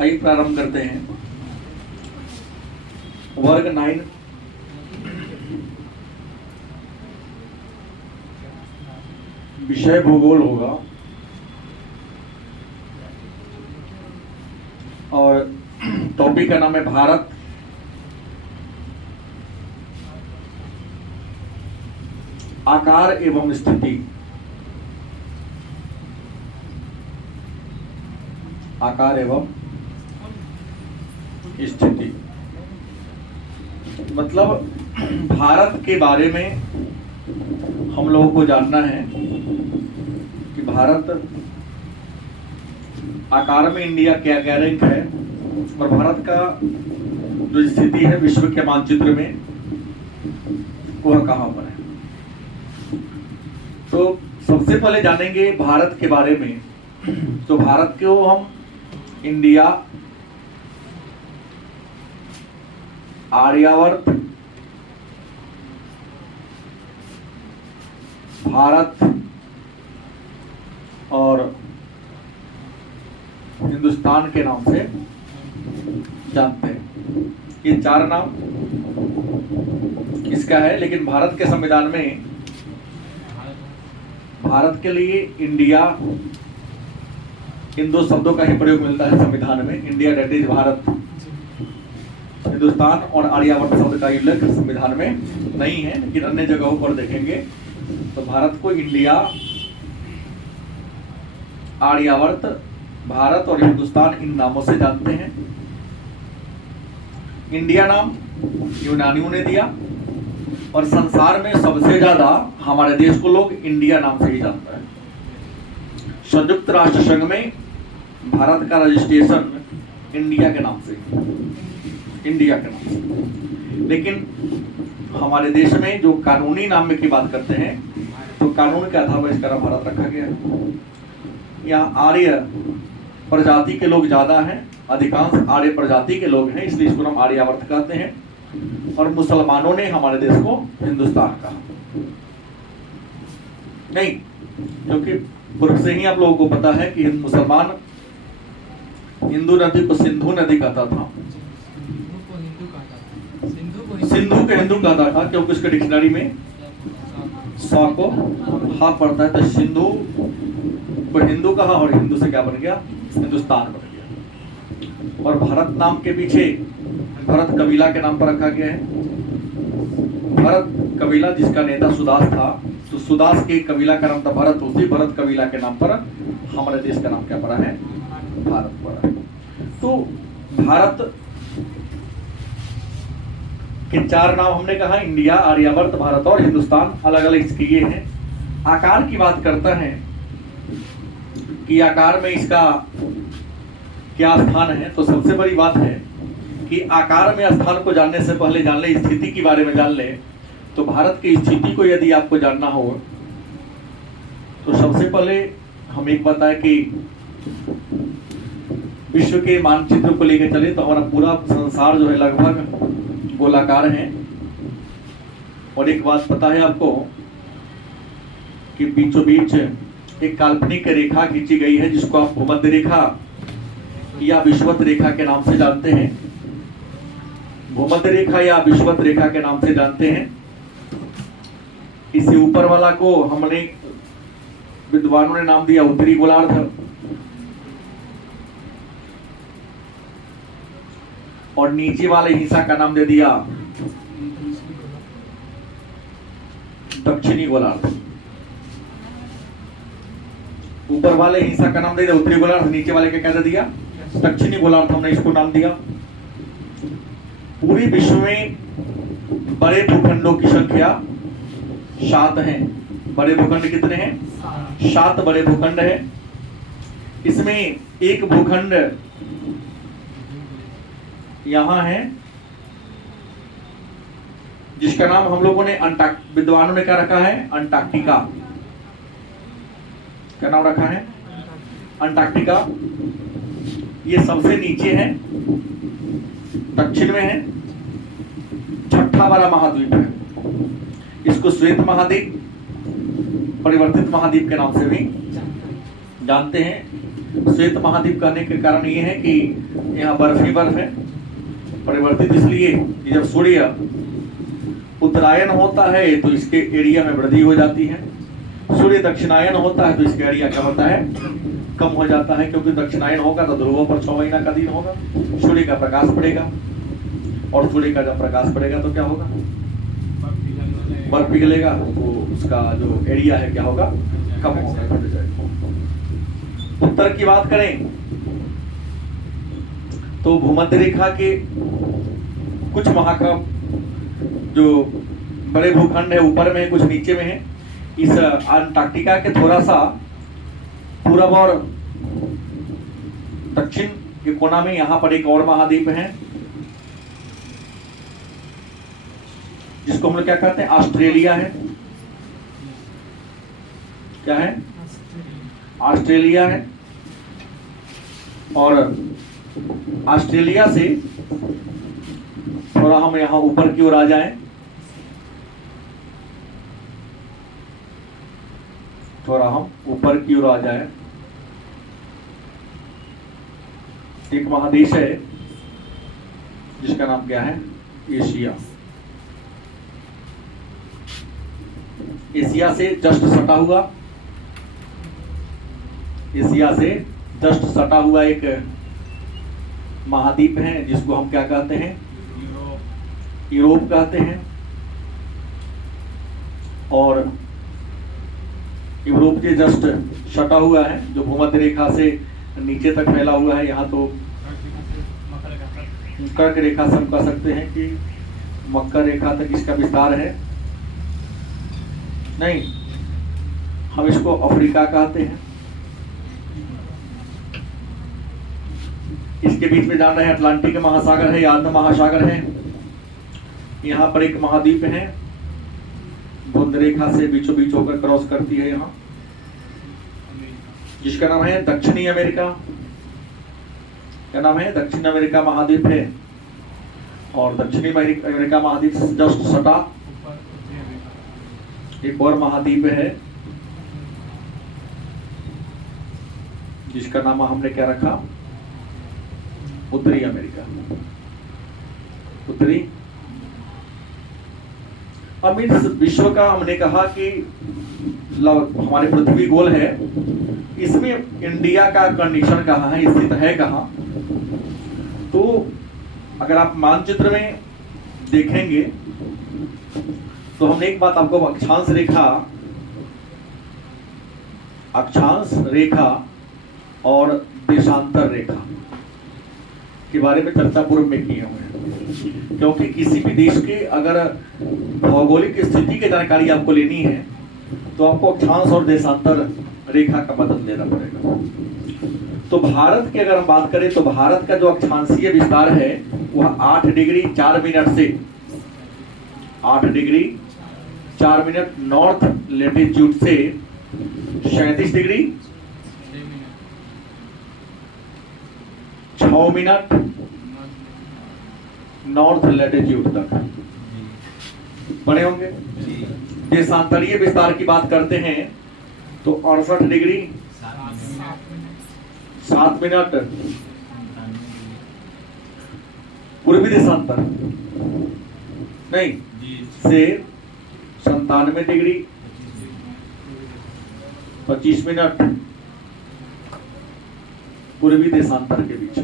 आइए प्रारंभ करते हैं। वर्ग 9 विषय भूगोल होगा और टॉपिक का नाम है भारत। आकार एवं स्थिति। आकार एवं स्थिति मतलब भारत के बारे में हम लोगों को जानना है कि भारत आकार में इंडिया क्या क्या रैंक है और भारत का जो स्थिति है विश्व के मानचित्र में वह कहाँ पर है। तो सबसे पहले जानेंगे भारत के बारे में। तो भारत को हम इंडिया, आर्यावर्त, भारत और हिंदुस्तान के नाम से जानते हैं। ये चार नाम इसका है, लेकिन भारत के संविधान में भारत के लिए इंडिया इन दो शब्दों का ही प्रयोग मिलता है संविधान में। India that is Bharat, Hindustan और आर्यावर्त शब्द का उल्लेख संविधान में नहीं है, लेकिन अन्य जगहों पर देखेंगे तो भारत को इंडिया, आर्यावर्त, भारत और हिंदुस्तान इन नामों से जानते हैं। इंडिया नाम यूनानियों ने दिया और संसार में सबसे ज्यादा हमारे देश को लोग इंडिया नाम से ही जानते हैं। संयुक्त राष्ट्र संघ में भारत का रजिस्ट्रेशन इंडिया के नाम से, इंडिया के नाम से। लेकिन हमारे देश में जो कानूनी नाम की बात करते हैं तो कानून के आधार पर इसका नाम भारत रखा गया है। यहाँ आर्य प्रजाति के लोग ज्यादा हैं, अधिकांश आर्य प्रजाति के लोग हैं, इसलिए इसको नाम आर्यावर्त कहते हैं। और मुसलमानों ने हमारे देश को हिंदुस्तान कहा नहीं, क्योंकि पूर्व से ही आप लोगों को पता है कि मुसलमान हिंदू नदी को सिंधु नदी कहता था, सिंधु को हिंदू कहता था, क्योंकि उसके डिक्शनरी में सा को हा पड़ता है, तो सिंधु को हिंदू कहा और हिंदू से क्या बन गया, हिंदुस्तान बन गया। और भारत नाम के पीछे भरत कबीला के नाम पर रखा गया है। भरत कबीला जिसका नेता सुदास था, तो सुदास के कबीला का नाम था भरत, उसी भरत कबीला के नाम पर हमारे देश का नाम क्या पड़ा है, भारत पड़ा है। तो भारत के चार नाम हमने कहा, इंडिया, आर्यावर्त, भारत और हिंदुस्तान, अलग अलग इसके ये हैं। आकार की बात करता है कि आकार में इसका क्या स्थान है, तो सबसे बड़ी बात है कि आकार में स्थान को जानने से पहले जान ले, स्थिति के बारे में जान ले। तो भारत की स्थिति को यदि आपको जानना हो तो सबसे पहले हम एक बताएं कि विश्व के मानचित्र को लेकर चले तो हमारा पूरा संसार जो है लगभग गोलाकार है। और एक बात पता है आपको कि बीचों बीच एक काल्पनिक रेखा खींची गई है, जिसको आप भूमध्य रेखा या विषुवत रेखा के नाम से जानते हैं। भूमध्य रेखा या विषुवत रेखा के नाम से जानते हैं। इसे ऊपर वाला को हमने विद्वानों ने नाम दिया उत्तरी गोलार्ध, और नीचे वाले हिस्सा का नाम दे दिया दक्षिणी गोलार्ध। ऊपर वाले हिस्सा का नाम दे दिया उत्तरी गोलार्ध, नीचे वाले का क्या दे दिया, दक्षिणी गोलार्ध, हमने इसको नाम दिया। पूरे विश्व में बड़े भूखंडों की संख्या 7 हैं। बड़े भूखंड कितने हैं, 7 बड़े भूखंड है। इसमें एक भूखंड यहां है जिसका नाम हम लोगों ने विद्वानों ने क्या रखा है, अंटार्कटिका। क्या नाम रखा है, अंटार्कटिका। ये सबसे नीचे है, दक्षिण में है, छठा बड़ा महाद्वीप है। इसको श्वेत महाद्वीप, परिवर्तित महाद्वीप के नाम से भी जानते हैं। श्वेत महाद्वीप कहने के कारण ये है कि यहाँ बर्फ ही बर्फ है। परिवर्तित इसलिए कि जब सूर्य उत्तरायण होता है तो इसके एरिया में वृद्धि हो जाती है, सूर्य दक्षिणायन होता है तो इसका एरिया क्या होता है, कम हो जाता है। क्योंकि दक्षिणायन होगा तो ध्रुवों पर 6 महीना का दिन होगा, सूर्य का प्रकाश पड़ेगा, और सूर्य का जब प्रकाश पड़ेगा तो क्या होगा, बर्फ पिघलेगा, तो उसका जो एरिया है क्या होगा, कम होगा, घट जाएगा। उत्तर की बात करें तो भूमध्य रेखा के कुछ महाकप जो बड़े भूखंड है ऊपर में है, कुछ नीचे में है। इस अंटार्कटिका के थोड़ा सा पूरब और दक्षिण के कोना में यहाँ पर एक और महाद्वीप है जिसको हम लोग क्या कहते हैं, ऑस्ट्रेलिया है। क्या है, ऑस्ट्रेलिया है। और ऑस्ट्रेलिया से थोड़ा हम यहाँ ऊपर की ओर आ जाएं, थोड़ा हम ऊपर की ओर आ जाएं। एक महादेश है जिसका नाम क्या है, एशिया। एशिया से जस्ट सटा हुआ, एशिया से जस्ट सटा हुआ एक महाद्वीप है जिसको हम क्या कहते हैं, यूरोप कहते हैं। और यूरोप के जस्ट सटा हुआ है, जो भूमध्य रेखा से नीचे तक फैला हुआ है। यहाँ तो कर्क रेखा से हम कह सकते हैं कि मकर रेखा तक इसका विस्तार है। नहीं, हम इसको अफ्रीका कहते हैं। इसके बीच में जान रहे हैं अटलांटिक महासागर है या अंध महासागर है। यहाँ पर एक महाद्वीप है, भूमध्य रेखा से बीचों बीच होकर क्रॉस करती है यहाँ, जिसका नाम है दक्षिणी अमेरिका। क्या नाम है, दक्षिण अमेरिका महाद्वीप है। और दक्षिणी अमेरिका महाद्वीप से जस्ट सटा एक और महाद्वीप है जिसका नाम हमने क्या रखा, उत्तरी अमेरिका। उत्तरी अब इस विश्व का हमने कहा कि हमारी पृथ्वी गोल है, इसमें इंडिया का कंडीशन कहाँ है, स्थित है कहाँ। तो अगर आप मानचित्र में देखेंगे तो हमने एक बात आपको अक्षांश रेखा और देशांतर रेखा के बारे में चर्चा पूर्व में किए हुए हैं। क्योंकि किसी भी देश के अगर भौगोलिक स्थिति की जानकारी आपको लेनी है तो आपको अक्षांश और देशांतर रेखा का मदद लेना पड़ेगा। तो भारत की अगर हम बात करें तो भारत का जो अक्षांशीय विस्तार है वह 8 डिग्री 4 मिनट से 8 डिग्री 4 मिनट नॉर्थ लेटीट्यूड से 37 डिग्री 6 मिनट नॉर्थ लैटिट्यूड तक बने होंगे। देशांतरीय विस्तार की बात करते हैं तो 68 डिग्री 7 मिनट पूर्वी देशांतर नहीं से 97 डिग्री 25 मिनट पूर्वी देशांतर के बीच।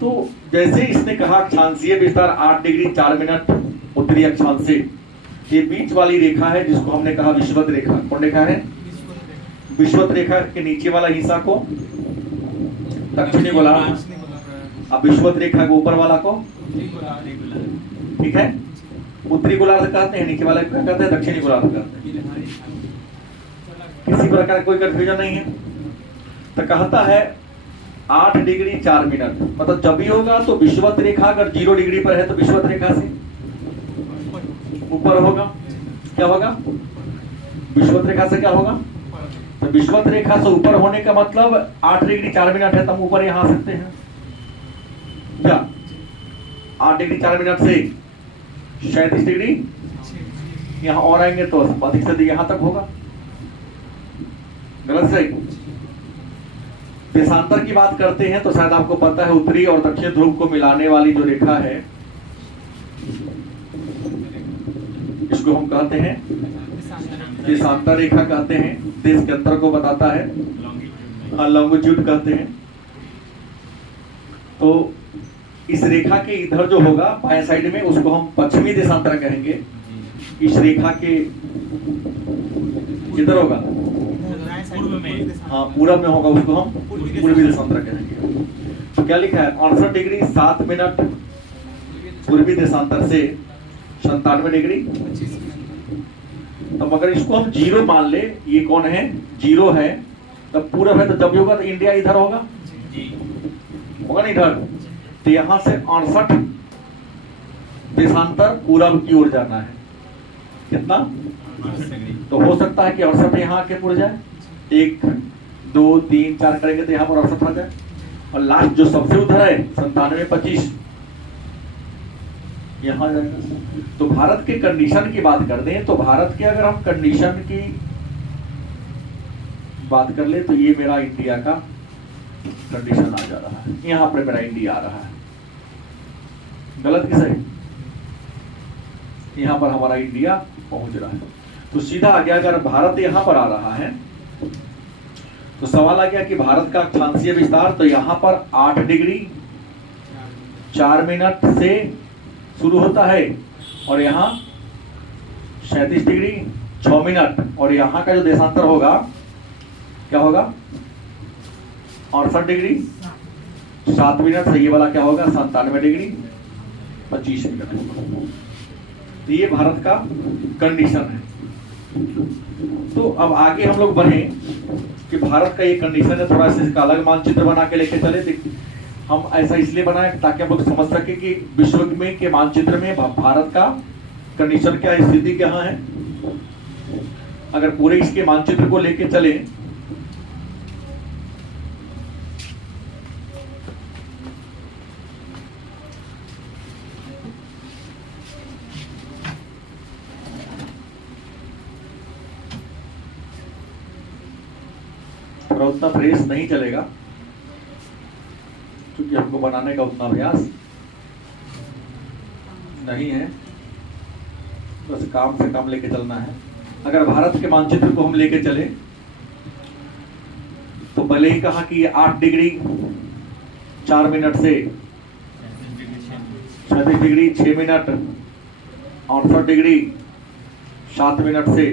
तो जैसे इसने कहा अक्षांशीय विस्तार 8 डिग्री 4 मिनट उत्तरी अक्षांश से, ये बीच वाली रेखा है जिसको हमने कहा विषुवत रेखा। कौन रेखा है, विषुवत रेखा के नीचे वाला हिस्सा को दक्षिणी गोलार्ध, अब विषुवत रेखा के ऊपर वाला को ठीक है उत्तरी गोलार्ध कहते हैं, नीचे वाला को कहते हैं दक्षिणी गोलार्ध कहते हैं। किसी प्रकार कोई कंफ्यूजन नहीं है। तो कहता है 8 डिग्री 4 मिनट, मतलब जब भी होगा तो विषुवत रेखा अगर 0 डिग्री पर है तो विषुवत रेखा से ऊपर होगा। क्या होगा, विषुवत रेखा से क्या होगा, तो विषुवत रेखा से ऊपर होने का मतलब 8 डिग्री 4 मिनट है तो हम ऊपर यहाँ आ सकते हैं। क्या 8 डिग्री 4 मिनट से 37 डिग्री यहाँ और आएंगे तो अधिक से अधिक यहाँ तक होगा। गलत सही, देशांतर की बात करते हैं तो शायद आपको पता है उत्तरी और दक्षिण ध्रुव को मिलाने वाली जो रेखा है इसको हम कहते हैं देशांतर रेखा कहते हैं। देश के अंतर को बताता है, लॉन्गिट्यूड कहते हैं। तो इस रेखा के इधर जो होगा बाएं साइड में उसको हम पश्चिमी देशांतर कहेंगे। इस रेखा के इधर होगा, हाँ पूरब में होगा, उसको हम पूर्वी देशांतर कहेंगे। तो क्या लिखा है 68 डिग्री 7 मिनट पूर्वी देशांतर से 97 डिग्री। तब अगर इसको हम जीरो मान ले, ये कौन है जीरो है, तब पूरब है, तो जब भी होगा तो इंडिया इधर होगा, होगा ना इधर। तो यहां से 68 देशांतर पूरब की ओर जाना है। कितना? तो हो सकता है कि 68 यहाँ आके पुर जाए, 1 2 3 4 करेंगे तो यहाँ पर 68 आ जाए। और लास्ट जो सबसे उधर है 97 25 यहाँ जाएगा। तो भारत के कंडीशन की बात कर दें तो भारत के अगर हम कंडीशन की बात कर ले तो ये मेरा इंडिया का कंडीशन आ जा रहा है, यहाँ पर मेरा इंडिया आ रहा है। गलत की सही? यहाँ पर हमारा इंडिया पहुंच रहा है। तो सीधा आ गया, अगर भारत यहाँ पर आ रहा है तो सवाल आ गया कि भारत का अक्षांशीय विस्तार, तो यहाँ पर 8 डिग्री 4 मिनट से शुरू होता है और यहाँ 37 डिग्री 6 मिनट, और यहाँ का जो देशांतर होगा क्या होगा 68 डिग्री 7 मिनट से ये वाला क्या होगा 97 डिग्री 25 मिनट होगा। तो ये भारत का कंडीशन है। तो अब आगे हम लोग बढ़े कि भारत का ये कंडीशन है, थोड़ा सा इसका अलग मानचित्र बना के लेके चले। हम ऐसा इसलिए बनाए ताकि हम लोग समझ सके कि विश्व में के मानचित्र में भारत का कंडीशन क्या, स्थिति क्या है। अगर पूरे इसके मानचित्र को लेके चले थोड़ा उतना फ्रेश नहीं चलेगा क्योंकि हमको बनाने का उतना अभ्यास नहीं है, बस काम से काम लेके चलना है। अगर भारत के मानचित्र को हम लेके चले तो पहले ही कहा कि ये 8 डिग्री 4 मिनट से 36 डिग्री 6 मिनट, 68 डिग्री 7 मिनट से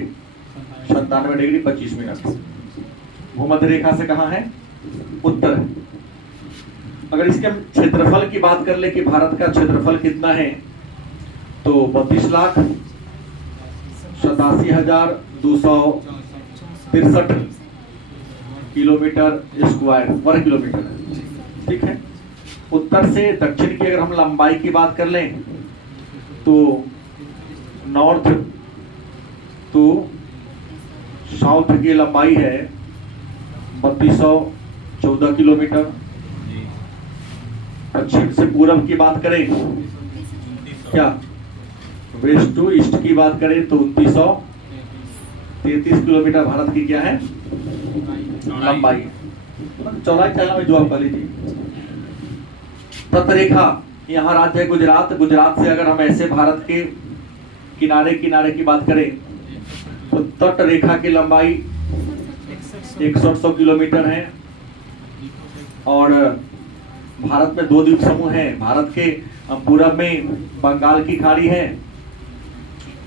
97 डिग्री 25 मिनट। भूमध्य रेखा से कहाँ है? उत्तर। अगर इसके हम क्षेत्रफल की बात कर ले कि भारत का क्षेत्रफल कितना है, तो 32,87,263 किलोमीटर स्क्वायर वर्ग किलोमीटर है। ठीक है। उत्तर से दक्षिण की अगर हम लंबाई की बात कर लें तो नॉर्थ टू साउथ की लंबाई है 3214 किलोमीटर। पश्चिम से पूरब की बात करें, क्या वेस्ट टू ईस्ट की बात करें तो 2933 किलोमीटर भारत की क्या है लंबाई है। चौड़ाई चाला में जो आप कह लीजिए। तटरेखा, यहाँ राज्य है गुजरात। गुजरात से अगर हम ऐसे भारत के किनारे किनारे की बात करें तो तट रेखा की लंबाई 100 किलोमीटर है। और भारत में 2 द्वीप समूह हैं। भारत के पूरब में बंगाल की खाड़ी है,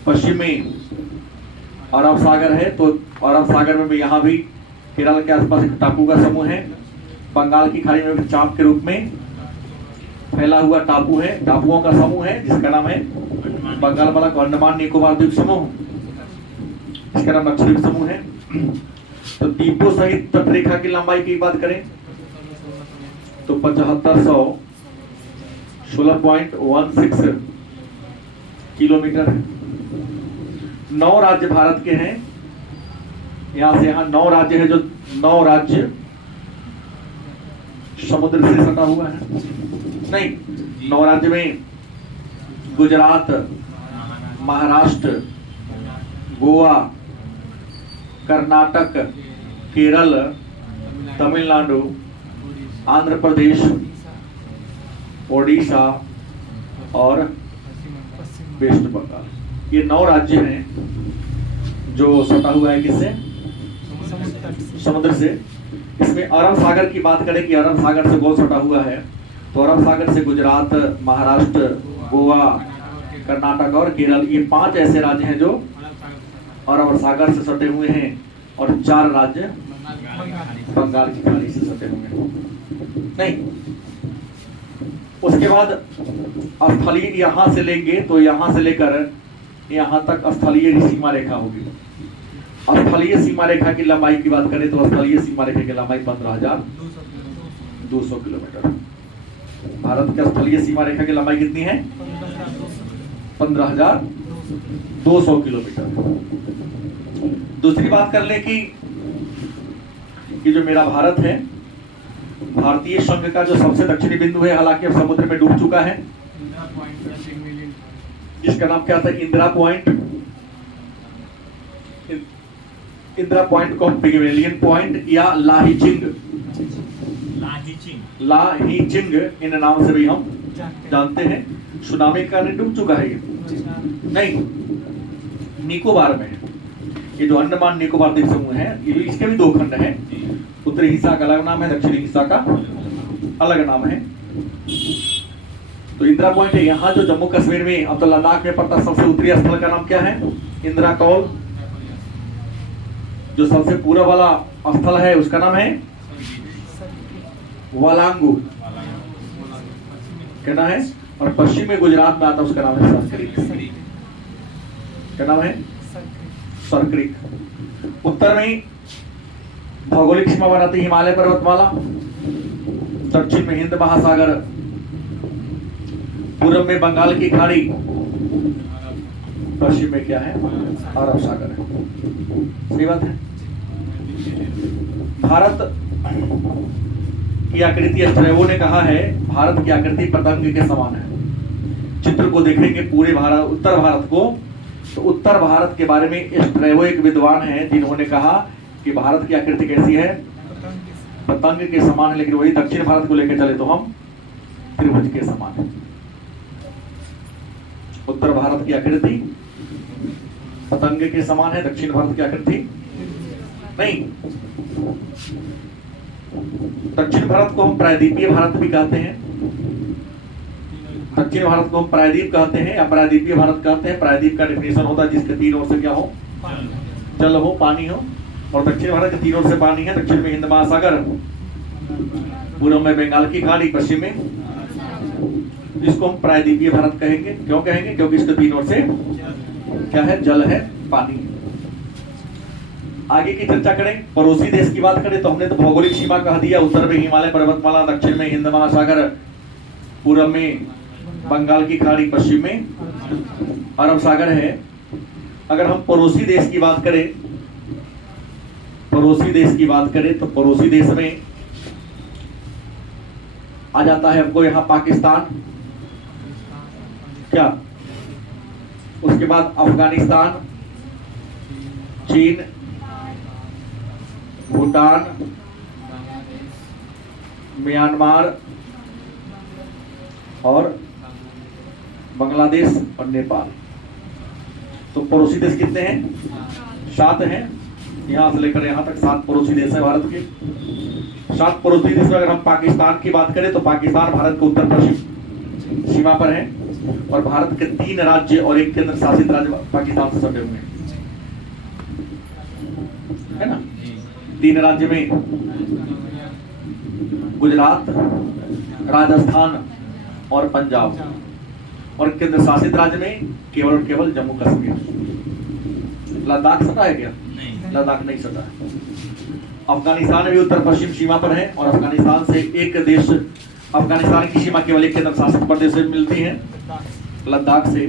पश्चिम में अरब सागर है। तो अरब सागर में भी यहाँ भी केरल के आसपास एक टापू का समूह है। बंगाल की खाड़ी में भी चाप के रूप में फैला हुआ टापू है, टापुओं का समूह है जिसका नाम है बंगाल वाला को अंडमान निकोबार द्वीप समूह, इसका नाम लक्षद्वीप समूह है। तो द्वीपों सहित तटरेखा की लंबाई की बात करें तो 7516.16 किलोमीटर है। 9 राज्य भारत के हैं। यहाँ से यहाँ 9 राज्य है, जो 9 राज्य समुद्र से सटा हुआ है। नहीं, 9 राज्य में गुजरात, महाराष्ट्र, गोवा, कर्नाटक, केरल, तमिलनाडु, आंध्र प्रदेश, ओडिशा और वेस्ट बंगाल। ये 9 राज्य हैं जो सटा हुआ है किससे? समुद्र से। इसमें अरब सागर की बात करें कि अरब सागर से गोल सटा हुआ है, तो अरब सागर से गुजरात, महाराष्ट्र, गोवा, कर्नाटक और केरल, ये 5 ऐसे राज्य हैं जो अरब सागर से सटे हुए हैं और 4 राज्य बंगाल की खाड़ी से सटे हुए हैं। नहीं, उसके बाद स्थलीय यहां से लेंगे तो यहां से लेकर यहां तक स्थलीय सीमा रेखा होगी। स्थलीय सीमा रेखा की लंबाई की बात करें तो स्थलीय सीमा रेखा की लंबाई 15,200 किलोमीटर। भारत की स्थलीय सीमा रेखा की लंबाई कितनी है? 15,200 किलोमीटर। दूसरी बात कर ले कि जो मेरा भारत है, भारतीय संघ का जो सबसे दक्षिणी बिंदु है, हालांकि अब समुद्र में डूब चुका है, जिसका नाम क्या था? इंदिरा पॉइंट। इंदिरा पॉइंट को पिगमेलियन पॉइंट या लाहीचिंग इन नाम से भी हम जानते हैं। सुनामी का कारण डूब चुका है ये? नहीं, निकोबार में है। ये जो अंडमान निकोबार द्वीप समूह है, इसके भी 2 खंड हैं। उत्तरी हिस्सा का अलग नाम है, दक्षिणी हिस्सा का अलग नाम है। तो इंदिरा पॉइंट है यहाँ जो जम्मू कश्मीर में, अब तो लद्दाख में पड़ता। सबसे उत्तरी स्थल का नाम क्या है? इंदिरा कौल। जो सबसे पूर्व वाला स्थल है उसका नाम है वालांगू, कहना है। और पश्चिम में गुजरात में आता उसका नाम है सरक्रिक। क्या नाम है? सरक्रिक। उत्तर में भौगोलिक सीमा बनाती हिमालय पर्वतमाला, दक्षिण में हिंद महासागर, पूर्व में बंगाल की खाड़ी, पश्चिम में क्या है? अरब सागर है। सही बात है। भारत की आकृति, स्ट्रैबो ने कहा है भारत की आकृति पतंग के समान है। चित्र को देखेंगे पूरे भारत, उत्तर भारत को, तो उत्तर भारत के बारे में स्ट्रैबो एक विद्वान है जिन्होंने कहा कि भारत की आकृति कैसी है? पतंग के समान है। लेकिन वही दक्षिण भारत को लेकर चले तो हम त्रिभुज के समान है। उत्तर भारत की आकृति पतंग के समान है, दक्षिण भारत की आकृति नहीं। दक्षिण भारत को हम प्रायद्वीपीय भारत भी कहते हैं। दक्षिण भारत को हम प्रायद्वीप कहते हैं या प्रायद्वीपीय भारत कहते हैं। प्रायद्वीप का डिफिनेशन होता है जिसके 3 ओर से क्या हो? जल हो, पानी हो। और दक्षिण भारत के 3 ओर से पानी है। दक्षिण में हिंद महासागर, पूर्व में बंगाल की खाड़ी, पश्चिम में, इसको हम प्रायद्वीपीय भारत कहेंगे। क्यों कहेंगे? क्योंकि इसके 3 ओर से क्या है? जल है, पानी। आगे की चर्चा करें, पड़ोसी देश की बात करें तो हमने तो भौगोलिक सीमा कह दिया। उत्तर में हिमालय पर्वतमाला, दक्षिण में हिंद महासागर, पूर्व में बंगाल की खाड़ी, पश्चिम में अरब सागर है। अगर हम पड़ोसी देश की बात करें, पड़ोसी देश की बात करें तो पड़ोसी देश में आ जाता है हमको यहाँ पाकिस्तान, क्या? उसके बाद अफगानिस्तान, चीन, भूटान, म्यांमार और बांग्लादेश और नेपाल। तो पड़ोसी देश कितने हैं? 7 हैं। यहां से लेकर यहां तक 7 पड़ोसी देश है भारत के। 7 पड़ोसी देश में अगर हम पाकिस्तान की बात करें तो पाकिस्तान भारत के उत्तर पश्चिम सीमा पर है और भारत के 3 राज्य और 1 केंद्र शासित राज्य पाकिस्तान से सटे हुए हैं, है ना। 3 राज्य में गुजरात, राजस्थान और पंजाब, और केंद्र शासित राज्य में केवल और केवल जम्मू कश्मीर। लद्दाख सटा है क्या? लद्दाख नहीं सटा है। अफगानिस्तान भी उत्तर पश्चिम सीमा पर है और अफगानिस्तान से एक देश, अफगानिस्तान की सीमा केवल एक केंद्र शासित प्रदेश से मिलती है, लद्दाख से।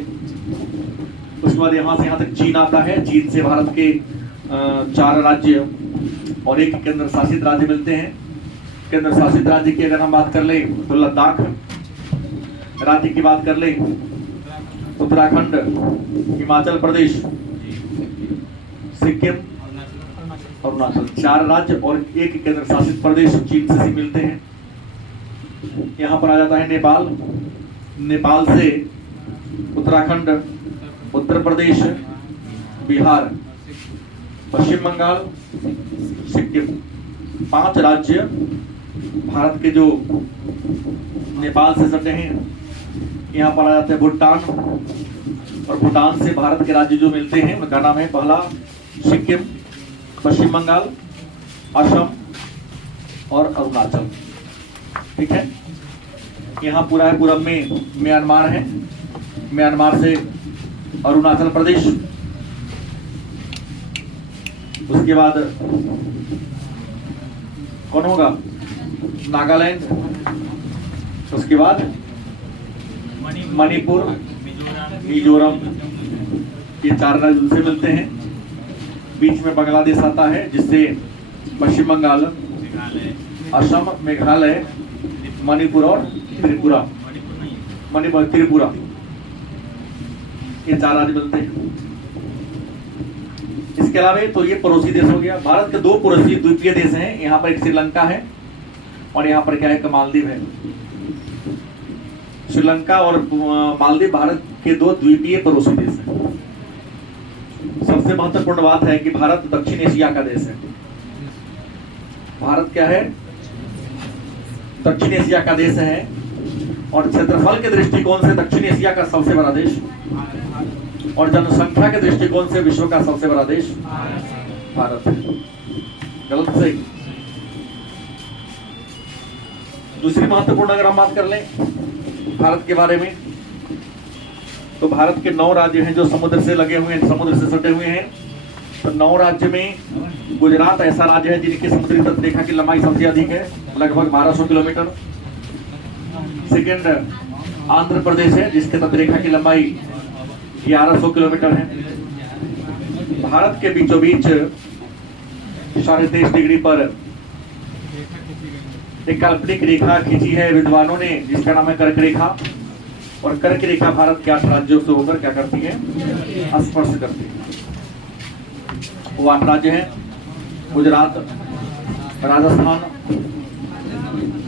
उसके बाद यहाँ से यहाँ तक चीन आता है। चीन से भारत के 4 राज्य और 1 केंद्र शासित राज्य मिलते हैं। केंद्र शासित राज्य की अगर हम बात कर ले तो लद्दाख राज्य की बात कर ले, उत्तराखंड, हिमाचल प्रदेश, सिक्किम, अरुणाचल, 4 राज्य और 1 केंद्र शासित प्रदेश चीन से मिलते हैं। यहाँ पर आ जाता है नेपाल, नेपाल से उत्तराखंड, उत्तर प्रदेश, बिहार, पश्चिम बंगाल, सिक्किम, 5 राज्य भारत के जो नेपाल से सटे हैं। यहाँ पर आ जाते हैं भूटान, और भूटान से भारत के राज्य जो मिलते हैं उनका नाम है पहला सिक्किम, पश्चिम बंगाल, असम और अरुणाचल। ठीक है, यहाँ पूरा है, पूरब में म्यांमार है, म्यांमार से अरुणाचल प्रदेश, उसके बाद कौन होगा, नागालैंड, उसके बाद मणिपुर, मिजोरम, ये 4 राज्य उनसे मिलते हैं। बीच में बांग्लादेश आता है, जिससे पश्चिम बंगाल, असम, मेघालय, मणिपुर और त्रिपुरा, त्रिपुरा, ये 4 राज्य मिलते हैं। इसके अलावा तो ये पड़ोसी देश हो गया। भारत के 2 पड़ोसी द्वीपीय देश हैं, यहाँ पर एक श्रीलंका है और यहाँ पर क्या है, मालदीव है। श्रीलंका और मालदीव भारत के 2 द्वीपीय पड़ोसी देश हैं। सबसे महत्वपूर्ण बात है कि भारत दक्षिण एशिया का देश है। भारत क्या है, दक्षिण एशिया का देश है, और क्षेत्रफल के दृष्टिकोण से दक्षिण एशिया का सबसे बड़ा देश, और जनसंख्या के दृष्टिकोण से विश्व का सबसे बड़ा देश भारत है। गलत सही? दूसरी महत्वपूर्ण अगर हम बात कर लें भारत के बारे में, तो भारत के 9 राज्य हैं जो समुद्र से लगे हुए हैं, समुद्र से सटे हुए हैं। तो 9 राज्य में गुजरात ऐसा राज्य है जिनकी समुद्री तट रेखा की लंबाई सबसे अधिक है, लगभग 1200 किलोमीटर। सेकेंड आंध्र प्रदेश है, जिसके तट रेखा की लंबाई 1100 किलोमीटर है। भारत के बीचों बीच 23.5 डिग्री पर एक काल्पनिक रेखा खींची है विद्वानों ने, जिसका नाम है कर्क रेखा। और कर्क रेखा भारत के 8 राज्यों से होकर क्या करती है, स्पर्श करती है। वो 8 राज्य हैं, गुजरात, राजस्थान,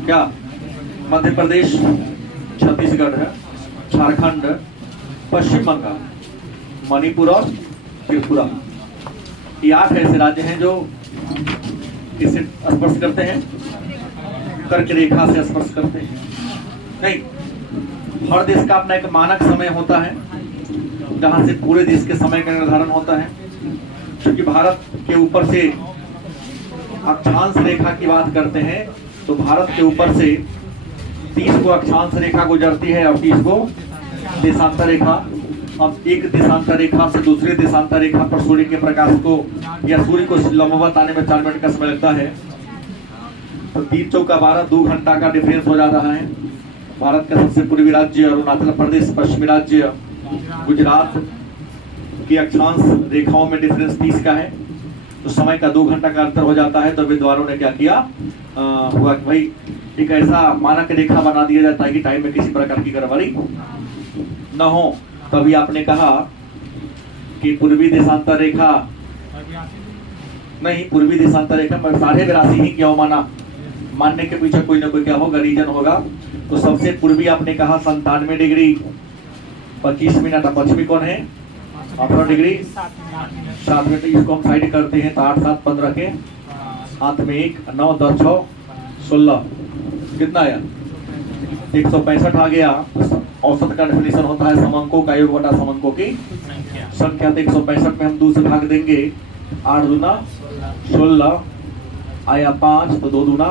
क्या मध्य प्रदेश, छत्तीसगढ़ है, झारखंड, पश्चिम बंगाल, मणिपुर और त्रिपुरा। ये 8 ऐसे राज्य हैं जो इसे स्पर्श करते हैं, कर्क रेखा से स्पर्श करते हैं। नहीं, हर देश का अपना एक मानक समय होता है जहां से पूरे देश के समय का निर्धारण होता है। क्योंकि भारत के ऊपर से अक्षांश रेखा की बात करते हैं, तो भारत के ऊपर से 30 को अक्षांश रेखा गुजरती है और 30 को देशांतर रेखा। अब एक देशांतर रेखा से दूसरे देशांतर रेखा पर सूर्य के प्रकाश को या सूर्य को लंबवत आने में 4 मिनट का समय लगता है। तो 3 चौका 12, 2 घंटा का डिफरेंस हो जाता है। भारत का सबसे पूर्वी राज्य अरुणाचल प्रदेश, पश्चिमी राज्य गुजरात की अक्षांश रेखाओं में डिफरेंस 30 का है, तो समय का 2 घंटा का अंतर हो जाता है। तो विद्वानों ने क्या किया, हुआ कि भाई एक ऐसा मानक रेखा बना दिया जाए ताकि टाइम में किसी प्रकार की गड़बड़ी न हो। तभी आपने कहा कि पूर्वी देशांतर रेखा नहीं, पूर्वी देशांतर रेखा 82.5 ही क्यों माना, मानने के पीछे कोई ना कोई क्या होगा, रीजन होगा। तो सबसे पूर्वी आपने कहा 97 डिग्री 25 मिनट, पश्चिमी कौन है, 18 डिग्री 7 मिनट। इसको हम साइड करते हैं तो 8 7 15 के हाथ में 1 9 10 6 16 कितना आया, 165 आ गया। औसत का डेफिनेशन होता है समंकों का योग बटा समंकों की संख्या। तो 165 में हम 2 से भाग देंगे, 8 दूना 16 आया 5, तो 2 दूना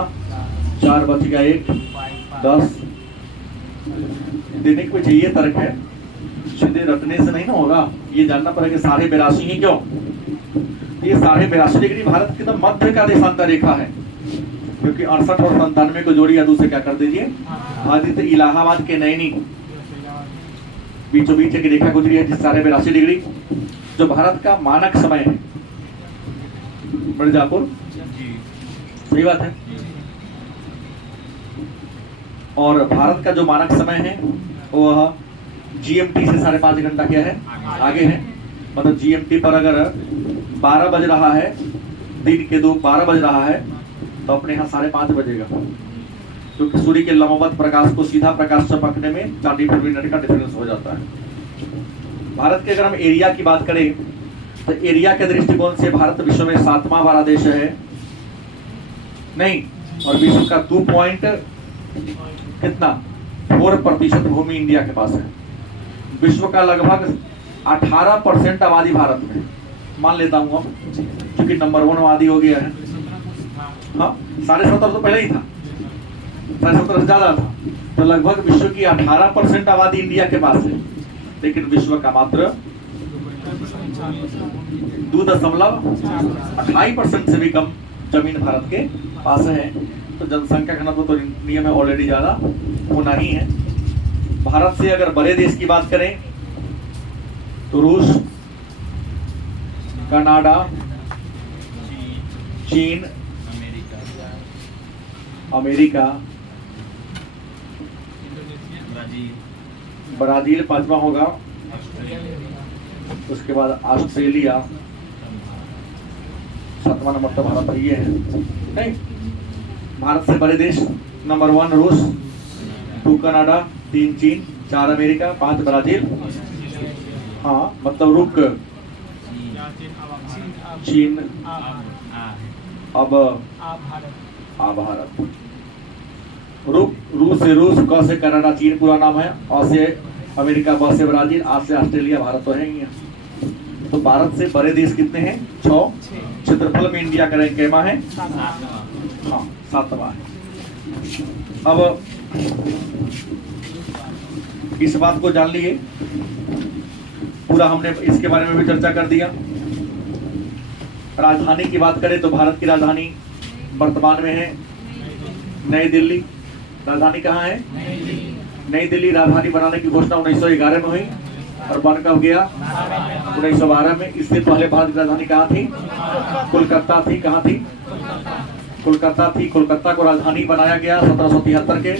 4 बच गया 1 10 देने के पीछे ये तर्क है, सीधे रटने से नहीं ना होगा, ये जानना पड़ेगा 82.5 ही क्यों। ये 82.5 डिग्री भारत के एकदम मध्य का देशांतर रेखा है, क्योंकि 68 और 97 को जोड़िए, दूसरे क्या कर दीजिए आदित्य। इलाहाबाद के नैनी बीचों बीच एक रेखा गुजरी है जिस 82.5 डिग्री, जो भारत का मानक समय है। मिर्जापुर, सही बात है। और भारत का जो मानक समय है वह जीएमटी से 5.5 घंटा क्या है, आगे है। मतलब जीएमटी पर अगर 12 बज रहा है, दिन के 12 बज रहा है, तो अपने यहाँ 5:30 बजेगा। क्योंकि सूर्य के लंबवत प्रकाश को सीधा प्रकाश चमकने में 34 मिनट का डिफरेंस हो जाता है। भारत के अगर हम एरिया की बात करें तो एरिया के दृष्टिकोण से भारत विश्व में 7वां बड़ा देश है नहीं, और विश्व का 4% भूमि इंडिया के पास है। विश्व का लगभग 18% आबादी भारत में, मान लेता हूं हम, क्योंकि नंबर 1 आबादी हो गया है। हाँ, 17.5 तो पहले ही था, 17.5 से ज्यादा था, तो लगभग विश्व की 18% आबादी इंडिया के पास है, लेकिन विश्व का मात्र 2.28% से भी कम जमीन भारत के पास है। तो जनसंख्या घनत्व तो इंडिया में ऑलरेडी ज्यादा होना ही है। भारत से अगर बड़े देश की बात करें तो रूस, कनाडा, चीन, अमेरिका, ब्राजील 5वां होगा, उसके बाद ऑस्ट्रेलिया, 7वां नंबर तो भारत ही है। नहीं, भारत से बड़े देश नंबर 1 रूस, 2 कनाडा, 3 चीन, 4 अमेरिका, 5 ब्राजील। हाँ, मतलब रुक चीन, अब भारत। रूस से रूस, क से कनाडा, चीन पूरा नाम है, अ से अमेरिका, ब से ब्राजील, आ से ऑस्ट्रेलिया, भारत तो है ही है। तो भारत से बड़े देश कितने हैं? 6। क्षेत्रफल में इंडिया का रैंक कैमा है? हाँ, 7वां है। अब इस बात को जान लिए, पूरा हमने इसके बारे में भी चर्चा कर दिया। राजधानी की बात करें तो भारत की राजधानी वर्तमान में है नई दिल्ली। राजधानी कहाँ है? नई दिल्ली। राजधानी बनाने की घोषणा 1911 में हुई और बन कब गया? 1912 में। इससे पहले भारत की राजधानी कहाँ थी? कोलकाता थी। कहाँ थी? कोलकाता थी। कोलकाता को राजधानी बनाया गया 1773 के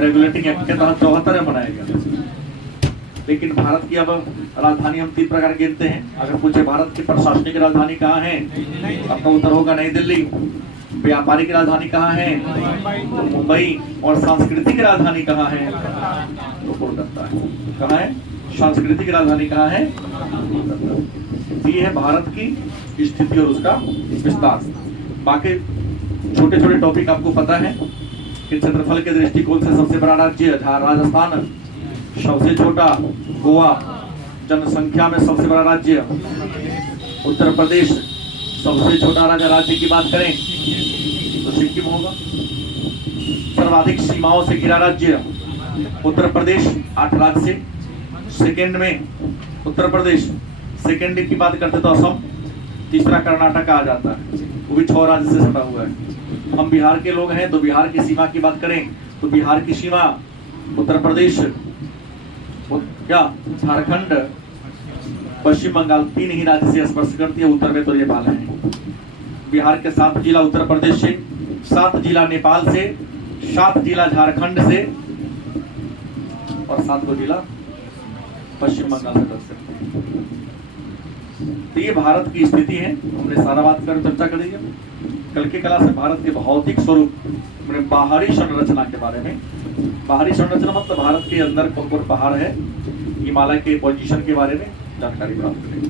रेगुलेटिंग एक्ट के तहत 74 में बनाया गया। लेकिन भारत की अब राजधानी हम 3 प्रकार गिनते हैं। अगर पूछे भारत की प्रशासनिक राजधानी कहाँ है, आपका उत्तर होगा नई दिल्ली। व्यापारिक राजधानी कहाँ है? तो मुंबई। और सांस्कृतिक राजधानी कहाँ है? तो कोलकाता है। कहाँ है? सांस्कृतिक राजधानी कहाँ है? ये है भारत की स्थिति और उसका विस्तार। बाकी छोटे छोटे टॉपिक आपको पता है कि क्षेत्रफल के दृष्टिकोण से सबसे बड़ा राज्य राजस्थान, सबसे छोटा गोवा, जनसंख्या में सबसे बड़ा राज्य उत्तर प्रदेश, सबसे छोटा राज्य की बात करें तो सिक्किम होगा। सर्वाधिक सीमाओं से घिरा राज्य उत्तर प्रदेश 8 राज्य से। सेकंड में उत्तर प्रदेश, सेकंड की बात करते तो असम, तीसरा कर्नाटक आ जाता है, वो भी 6 राज्य से सटा हुआ है। हम बिहार के लोग हैं तो बिहार की सीमा की बात करें तो बिहार की सीमा उत्तर प्रदेश, क्या झारखंड, पश्चिम बंगाल 3 ही राज्य से स्पर्श करती है। उत्तर में तो नेपाल है। बिहार के 7 जिला उत्तर प्रदेश से, 7 जिला नेपाल से, 7 जिला झारखंड से और 7 जिला पश्चिम बंगाल से दर्ज। तो ये भारत की स्थिति है। हमने सारा बात कर चर्चा कर दी है। कल की क्लास में भारत के भौतिक स्वरूप, बाहरी संरचना के बारे में, बाहरी संरचना मतलब भारत के अंदर कौन पहाड़ है, हिमालय के पोजीशन के बारे में जानकारी प्राप्त करेंगे।